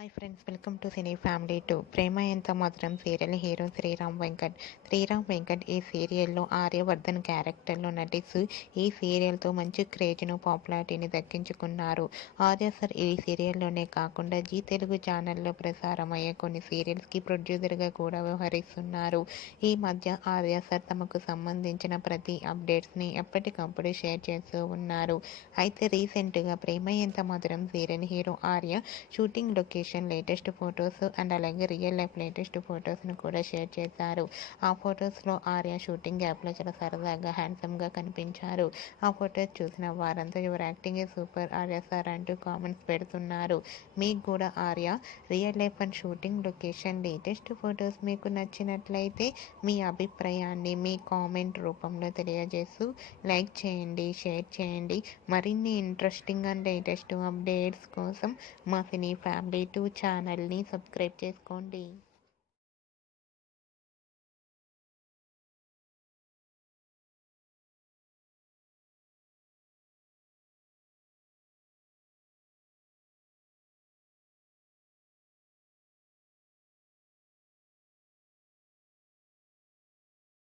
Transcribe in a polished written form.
Hi friends, welcome to cine family 2. ప్రేమ ఎంత మధురం serial hero Sriram Venkat. Sriram Venkat ఈ సీరియల్లో ఆర్యవర్ధన్ క్యారెక్టర్లో నటిస్తూ ఈ సీరియల్తో మంచి క్రేజ్ను, పాపులారిటీని దక్కించుకున్నారు. ఆర్య సార్ ఈ సీరియల్లోనే కాకుండా జీ తెలుగు ఛానల్లో ప్రసారమయ్యే కొన్ని సీరియల్స్కి ప్రొడ్యూసర్గా కూడా వ్యవహరిస్తున్నారు. ఈ మధ్య ఆర్య సార్ తమకు సంబంధించిన ప్రతి అప్డేట్స్ని ఎప్పటికప్పుడు షేర్ చేస్తూ ఉన్నారు. అయితే రీసెంట్గా ప్రేమ ఎంత మధురం serial hero Arya shooting location latest photos and అలాగే రియల్ లైఫ్ లేటెస్ట్ ఫొటోస్ను కూడా షేర్ చేశారు. ఆ ఫొటోస్లో ఆర్య షూటింగ్ యాప్లో చాలా సరదాగా హ్యాండ్సమ్గా కనిపించారు. ఆ ఫొటోస్ చూసిన వారంతా your acting super Arya sir అంటూ కామెంట్స్ పెడుతున్నారు. మీకు కూడా Arya real life and shooting location latest photos మీకు నచ్చినట్లయితే మీ అభిప్రాయాన్ని మీ కామెంట్ రూపంలో తెలియజేస్తూ లైక్ చేయండి, షేర్ చేయండి. మరిన్ని ఇంట్రెస్టింగ్ అండ్ లేటెస్ట్ అప్డేట్స్ కోసం మా సినీ ఫ్యామిలీ 2 ఛానల్ని సబ్స్క్రైబ్ చేసుకోండి.